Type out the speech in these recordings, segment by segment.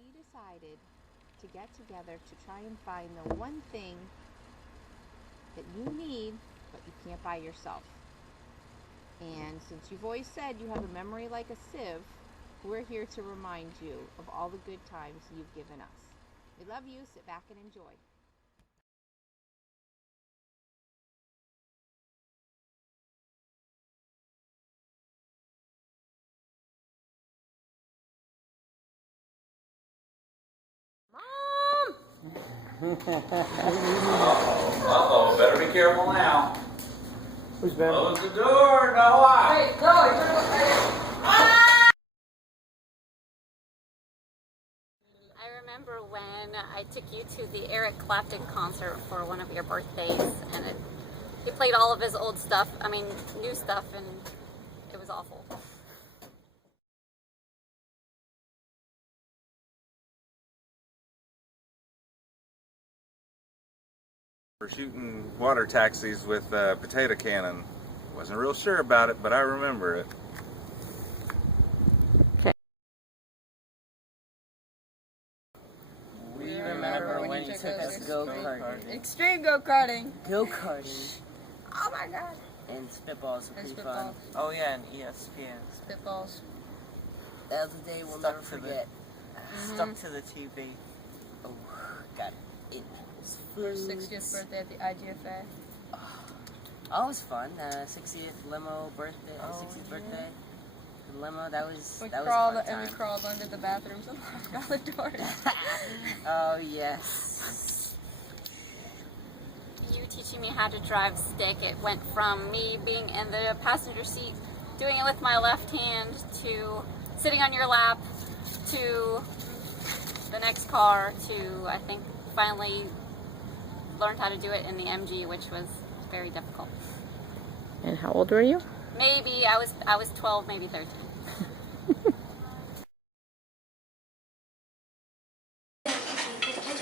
we decided to get together to try and find the one thing that you need but you can't buy yourself. And since you've always said you have a memory like a sieve, we're here to remind you of all the good times you've given us. We love you. Sit back and enjoy. Uh-oh, better be careful now. Who's been? Close the door, Noah. Hey, Chloe, I remember when I took you to the Eric Clapton concert for one of your birthdays, and he played all of his old stuff, new stuff, and it was awful. We're shooting water taxis with potato cannon. Wasn't real sure about it, but I remember it. We remember when you took us go-karting. Extreme go-karting. Go-karting. Oh my god. And Spitballs were pretty Spitballs. fun. Oh yeah, and ESPN. Spitballs. That was the day we'll never forget. Stuck to the TV. Oh, got it. Was Our food. 60th birthday at the IGFA. Oh, it was fun. 60th limo birthday. 60th birthday. The limo. That was We that crawled was a fun and we time. crawled under the bathrooms and locked all the doors. Oh yes. You teaching me how to drive stick, it went from me being in the passenger seat, doing it with my left hand, to sitting on your lap, to the next car, to I think finally learned how to do it in the MG, which was very difficult. And how old were you? Maybe I was 12, maybe 13.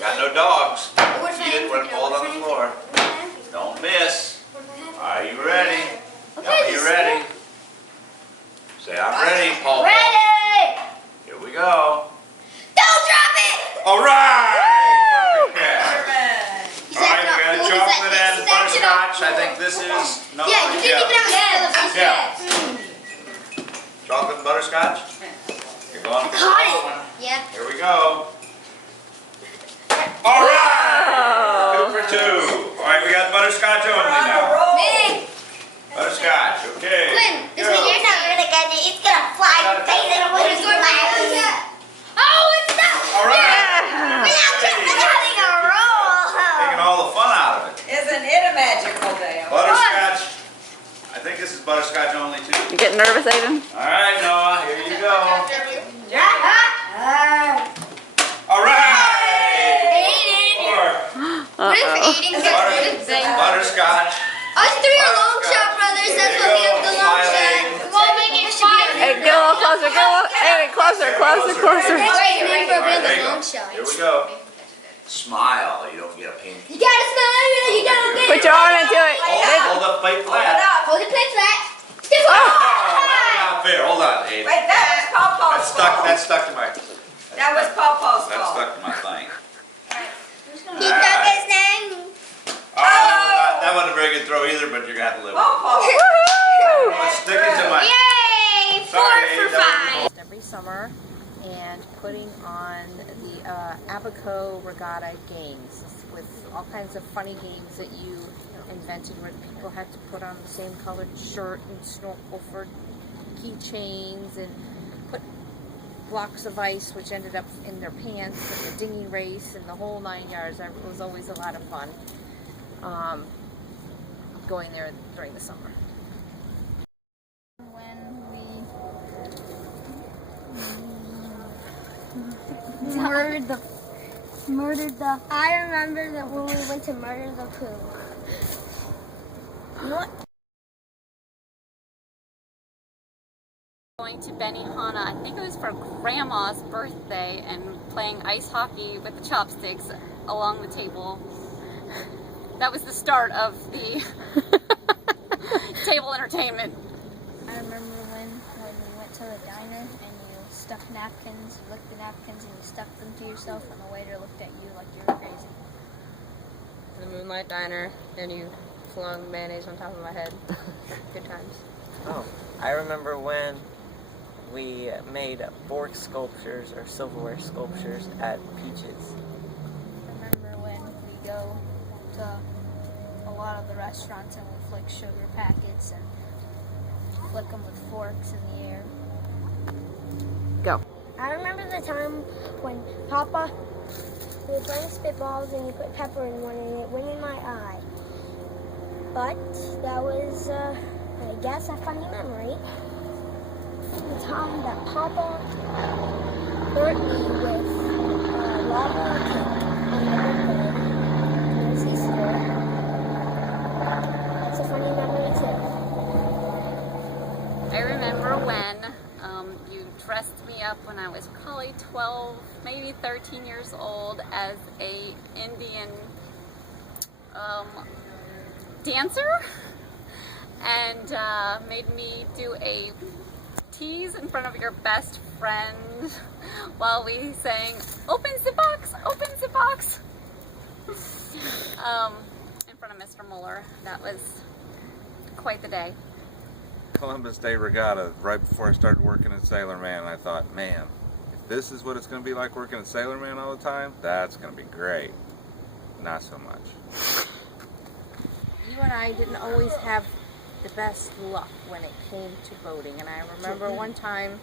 Got no dogs. Eat it when it falls on the floor. Don't miss. Are you ready? Are you ready? Say, I'm ready, Paul. Ready! Here we go. Don't drop it! All right. Perfect catch. All right, we got He's chocolate that- and he's that kid up. butterscotch. I think this is. No, Yeah, you didn't even have a Yeah. yeah. Chocolate and butterscotch. You're going for Caught the it. one. Yeah. Here we go. All right. 2 for 2. All right, we got butterscotch only now. Me. Butterscotch. Okay. Quinn, this Go. one you're not gonna catch it. It's gonna fly in your face and it'll make you laugh. Oh, it's not. All right. We're not having a Taking roll. all the fun out of it. Isn't it a magical day? Butterscotch. I think this is butterscotch only too. You getting nervous, Aiden? All right, Noah. Here you go. Yeah. All right. Aiden. 4. What if Aiden gets good? Butterscotch. Us three are long shot brothers. That's There what you we have go, the long smiling. shot. We'll make it 5. Hey, get a little closer, get a little, Aiden, closer, closer, closer. Wait, remember All right, we're there the you long go. shot. Here we go. Smile. You don't get a pink. You gotta smile. You gotta be. Put your arm into it. Hold up plate flat. Hold the plate flat. Oh, not fair. Hold on, Aiden. Wait, that was Pawpaw's That's stuck to my. That was Pawpaw's That's stuck to my thing. He took his name. Oh, that wasn't a very good throw either, but you're gonna have to live with it. Pawpaw. It's sticking to my. Yay! 4 Sorry, for Aiden. 5. Every summer and putting on the Abaco Regatta games with all kinds of funny games that you invented where people had to put on the same colored shirt and snorkel for keychains and put blocks of ice which ended up in their pants and the dinghy race and the whole 9 yards. It was always a lot of fun going there during the summer. When we murdered the. I remember that when we went to murder the poo. What? Going to Benihana, I think it was for Grandma's birthday, and playing ice hockey with the chopsticks along the table. That was the start of the table entertainment. I remember when we went to the diner and you stuck napkins, you licked the napkins and you stuck them to yourself, and the waiter looked at you like you were crazy. The Moonlight Diner, and you flung mayonnaise on top of my head. Good times. Oh, I remember when we made fork sculptures or silverware sculptures at Peaches. Remember when we go to a lot of the restaurants and we flick sugar packets and flick them with forks in the air. Go. I remember the time when Papa was playing spitballs and you put pepper in one and it went in my eye. But that was, I guess, a funny memory. The time that Papa hurt me with lava cake on my birthday. It was Easter. It's a funny memory too. I remember when you dressed me up when I was probably 12, maybe 13 years old as a Indian dancer, and made me do a tease in front of your best friend while we sang "Opens the Box, Opens the Box" in front of Mr. Mueller. That was quite the day. Columbus Day Regatta, right before I started working at Sailor Man, and I thought, man, if this is what it's going to be like working at Sailor Man all the time, that's going to be great. Not so much. You and I didn't always have the best luck when it came to boating, and I remember one time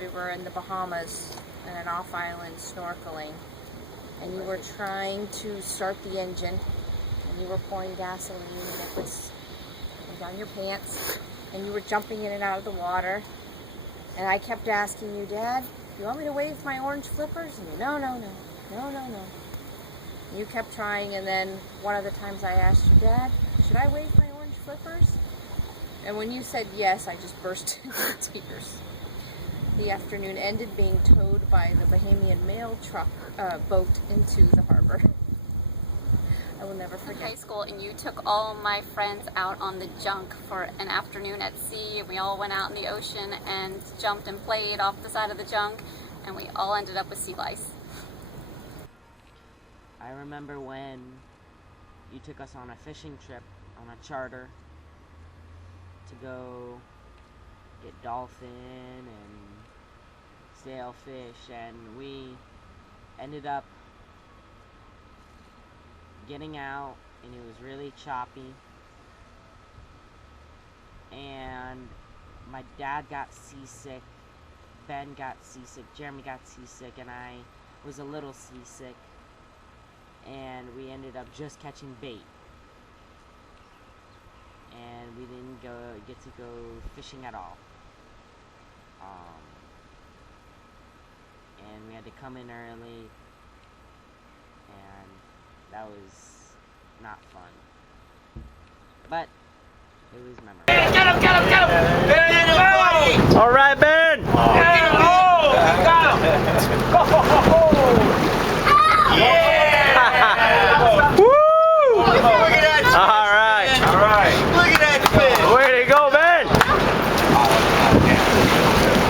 we were in the Bahamas in an off-island snorkeling, and you were trying to start the engine, and you were pouring gasoline, and it was on your pants, and you were jumping in and out of the water, and I kept asking you, Dad, you want me to wave my orange flippers? And you, no. You kept trying, and then one of the times I asked you, Dad, should I wave my orange flippers? And when you said yes, I just burst into tears. The afternoon ended being towed by the Bahamian mail truck boat into the harbor. I will never In forget. high school, and you took all my friends out on the junk for an afternoon at sea, and we all went out in the ocean and jumped and played off the side of the junk, and we all ended up with sea lice. I remember when you took us on a fishing trip on a charter to go get dolphin and sailfish, and we ended up getting out, and it was really choppy, and my dad got seasick, Ben got seasick, Jeremy got seasick, and I was a little seasick, and we ended up just catching bait, and we didn't get to go fishing at all, and we had to come in early, and that was not fun, but it was memorable. Get him! All right, Ben. Yeah! Woo! Look at that! All right. Look at that fish! Way to go, Ben.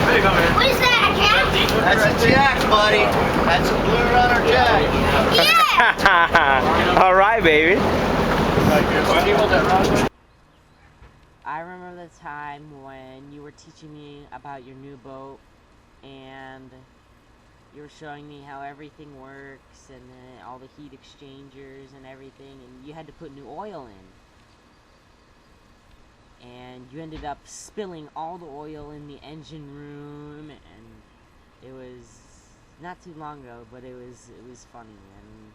There you go, man. What is that, a cat? That's a jack, buddy. That's a blue runner jack. Yeah! All right, baby. I remember the time when you were teaching me about your new boat, and you were showing me how everything works, and all the heat exchangers and everything, and you had to put new oil in. And you ended up spilling all the oil in the engine room, and it was not too long ago, but it was funny. And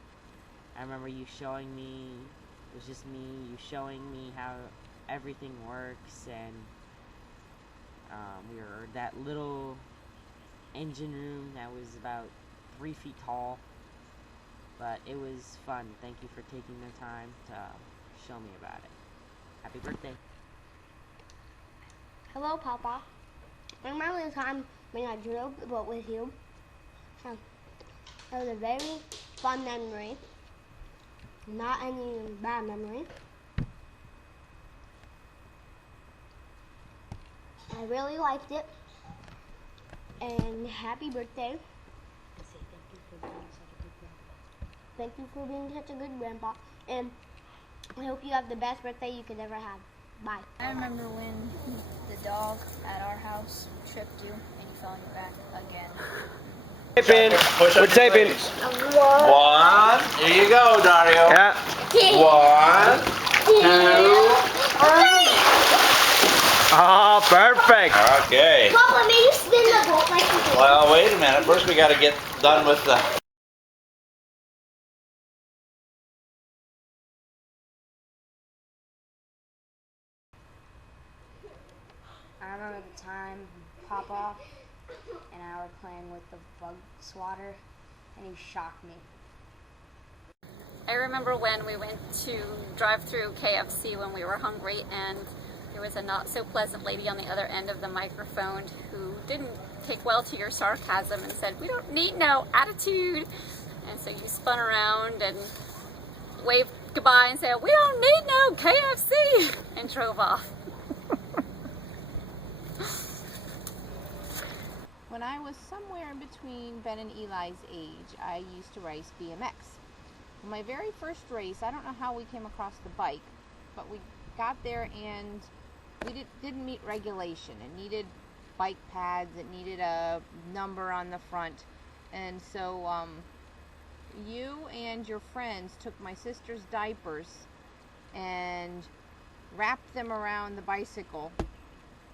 I remember you showing me, it was just me, you showing me how everything works, and we were that little engine room that was about 3 feet tall, but it was fun. Thank you for taking the time to show me about it. Happy birthday. Hello, Papa. Remember the time when I drove the boat with you? That was a very fun memory. Not any bad memory. I really liked it. And happy birthday. Thank you for being such a good grandpa. And I hope you have the best birthday you could ever have. Bye. I remember when the dog at our house tripped you and you fell on your back again. Taping. We're taping. One. Here you go, Dario. Yeah. 1, 2, 3. Oh, perfect. Okay. Papa, may you spin the boat like you did? Well, wait a minute. First, we got to get done with the. I remember the time Papa and I were playing with the bug swatter and he shocked me. I remember when we went to drive through KFC when we were hungry, and there was a not so pleasant lady on the other end of the microphone who didn't take well to your sarcasm and said, "We don't need no attitude." And so you spun around and waved goodbye and said, "We don't need no KFC," and drove off. When I was somewhere in between Ben and Eli's age, I used to race BMX. My very first race, I don't know how we came across the bike, but we got there and we didn't meet regulation. It needed bike pads, it needed a number on the front, and so you and your friends took my sister's diapers and wrapped them around the bicycle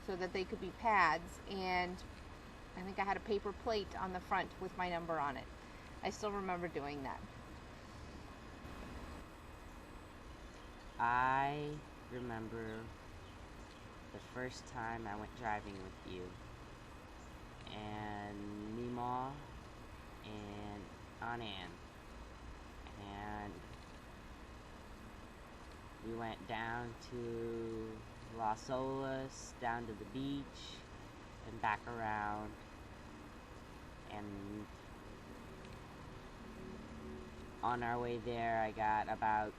so that they could be pads, and I think I had a paper plate on the front with my number on it. I still remember doing that. I remember the first time I went driving with you and Meemaw and Anan, and we went down to Las Olas, down to the beach and back around, and on our way there I got about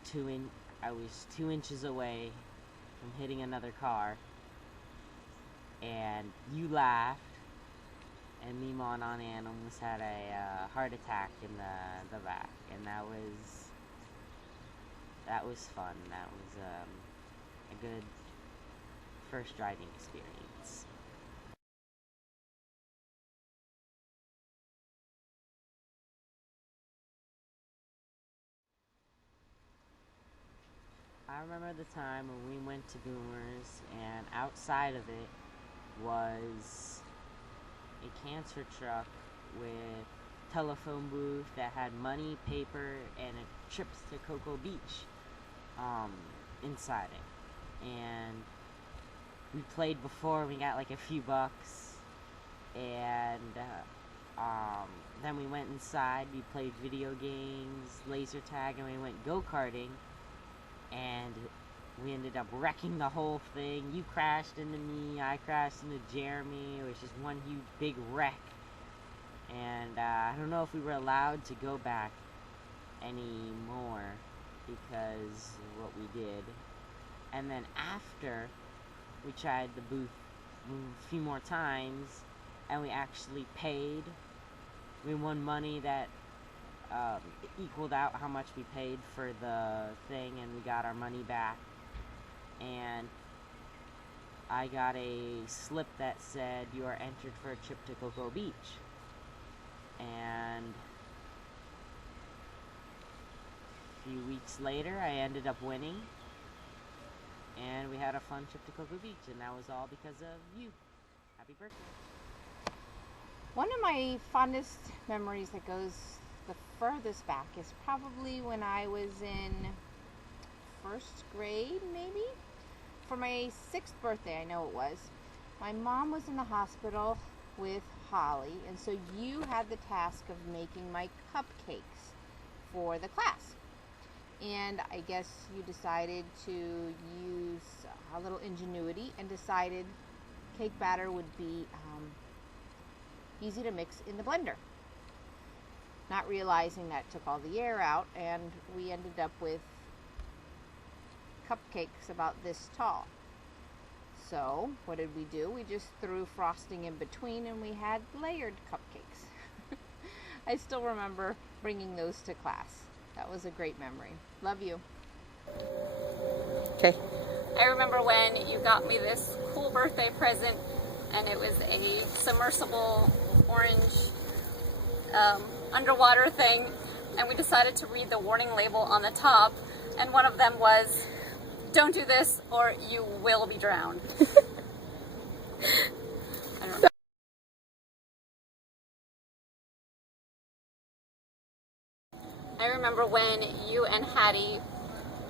I was 2 inches away from hitting another car, and you laughed, and Meemaw and Anan almost had a heart attack in the back, and that was fun. That was a good first driving experience. I remember the time when we went to Boomers, and outside of it was a cancer truck with telephone booth that had money, paper, and trips to Cocoa Beach inside it. And we played before, we got like a few bucks, and then we went inside, we played video games, laser tag, and we went go-karting. And we ended up wrecking the whole thing. You crashed into me, I crashed into Jeremy. It was just one huge big wreck. And I don't know if we were allowed to go back anymore because of what we did. And then after, we tried the booth a few more times, and we actually paid. We won money that equaled out how much we paid for the thing, and we got our money back. And I got a slip that said you are entered for a trip to Cocoa Beach, and a few weeks later I ended up winning, and we had a fun trip to Cocoa Beach, and that was all because of you. Happy birthday. One of my fondest memories that goes the furthest back is probably when I was in first grade, maybe? For my 6th birthday, I know it was. My mom was in the hospital with Holly, and so you had the task of making my cupcakes for the class. And I guess you decided to use a little ingenuity and decided cake batter would be easy to mix in the blender. Not realizing that took all the air out, and we ended up with cupcakes about this tall. So what did we do? We just threw frosting in between and we had layered cupcakes. I still remember bringing those to class. That was a great memory. Love you. Okay. I remember when you got me this cool birthday present, and it was a submersible orange underwater thing, and we decided to read the warning label on the top, and one of them was, "Don't do this or you will be drowned." I don't know. I remember when you and Hattie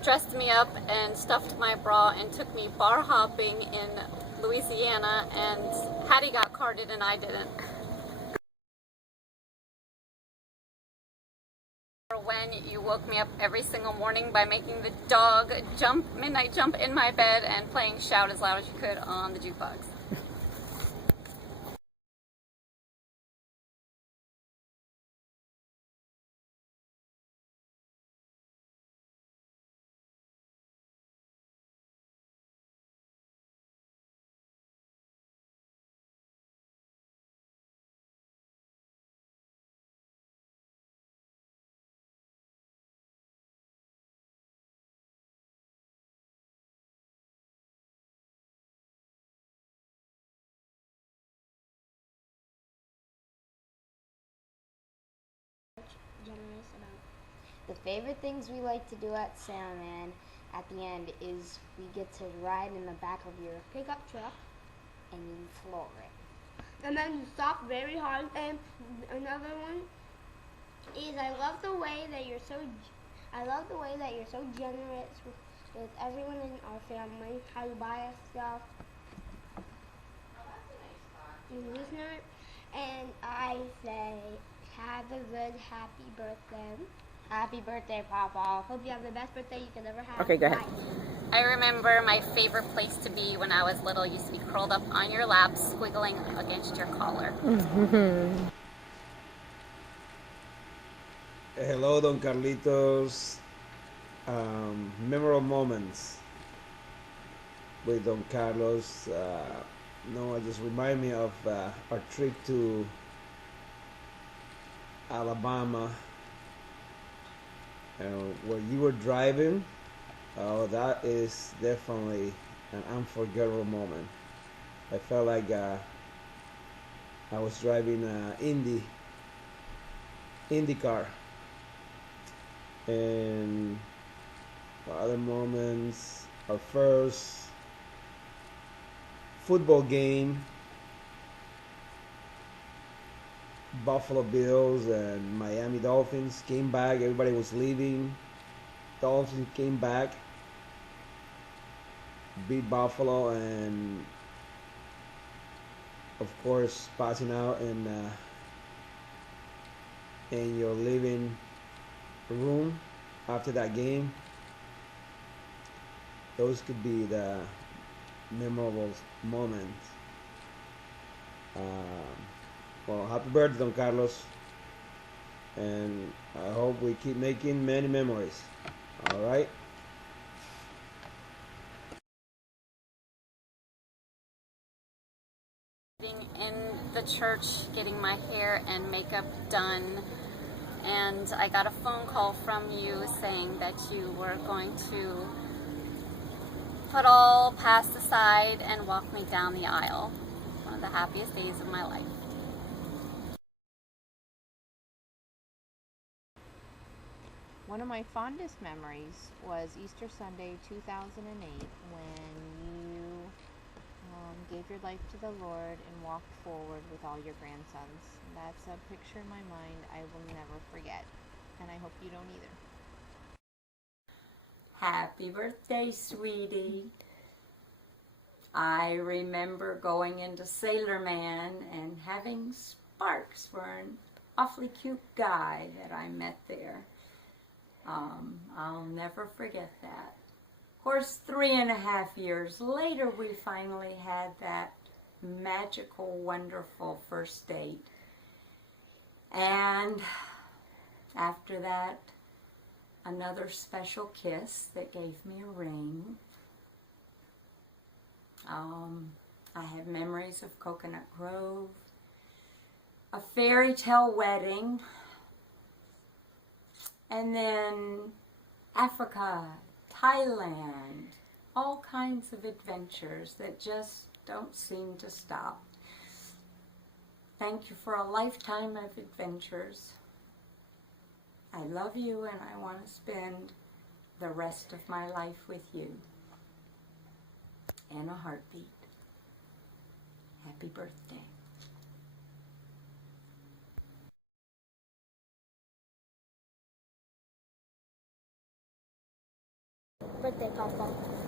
dressed me up and stuffed my bra and took me bar hopping in Louisiana, and Hattie got carded and I didn't. When you woke me up every single morning by making the dog midnight jump in my bed and playing Shout as loud as you could on the jukebox. Generous about. The favorite things we like to do at Sailorman at the end is we get to ride in the back of your pickup truck and you floor it. And then you stop very hard. And another one is I love the way that you're so generous with everyone in our family. How you buy us stuff. And I say, have a good, happy birthday. Happy birthday, Papa. Hope you have the best birthday you could ever have. Okay, go ahead. I remember my favorite place to be when I was little used to be curled up on your lap, squiggling against your collar. Hello, Don Carlitos. Memorable moments with Don Carlos. It just remind me of our trip to Alabama, where you were driving. Oh, that is definitely an unforgettable moment. I felt like I was driving an Indy car. And other moments, our first football game, Buffalo Bills and Miami Dolphins came back. Everybody was leaving. Dolphins came back, beat Buffalo, and of course passing out in your living room after that game. Those could be the memorable moments. Well, happy birthday, Don Carlos, and I hope we keep making many memories. All right. In the church, getting my hair and makeup done, and I got a phone call from you saying that you were going to put all past aside and walk me down the aisle. One of the happiest days of my life. One of my fondest memories was Easter Sunday 2008 when you gave your life to the Lord and walked forward with all your grandsons. That's a picture in my mind I will never forget, and I hope you don't either. Happy birthday, sweetie. I remember going into Sailorman and having Sparks for an awfully cute guy that I met there. I'll never forget that. Of course, 3.5 years later, we finally had that magical, wonderful first date. And after that, another special kiss that gave me a ring. I have memories of Coconut Grove, a fairy tale wedding, and then Africa, Thailand, all kinds of adventures that just don't seem to stop. Thank you for a lifetime of adventures. I love you and I want to spend the rest of my life with you. In a heartbeat. Happy birthday. Birthday, Papa.